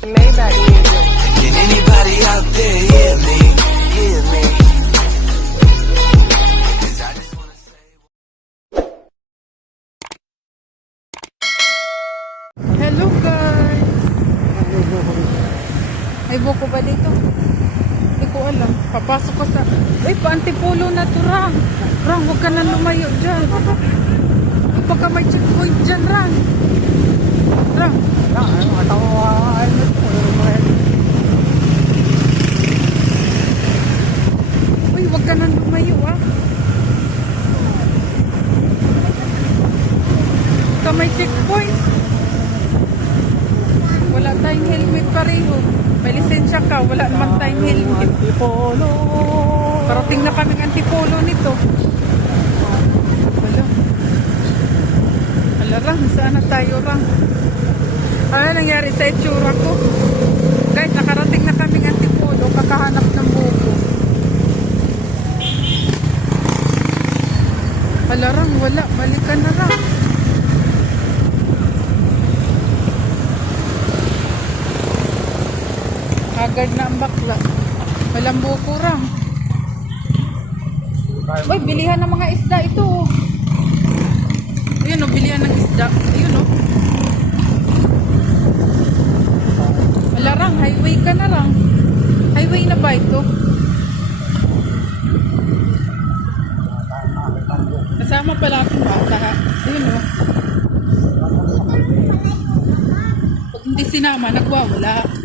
Maybach music. Can anybody out there hear me? Hear me? 'Cause I just wanna say. Hello guys! May buko ba dito? Hindi ko alam. Papasok ko sa... Uy, pa-antipolo na to, Rang. Rang, huwag ka na lumayo dyan. Baka may checkpoint dyan, Rang. Rang. Uy, huwag ka na lumayo, ah. Baka may checkpoint. Wala tayong helmet pareho. May lisensya ka, wala naman tayong helmet. Antipolo. Parating na kaming antipolo nito. Wala. Wala, Rang. Saan na tayo, Rang? Ano nangyari sa itsura ko? Guys, nakarating na kaming antipolo. Kakahanap ng buko. Wala, Rang. Wala. Balikan na, Rang. Agad na ang bakla. Walang buko, Rang. Uy, bilihan ng mga isda ito. Ayun o, bilihan ng isda. Ayun o. Wala, Rang. Highway ka na, Rang. Highway na ba ito? Kasama pala itong bata, ha? Ayun o. Pag hindi sinama, nagwawala.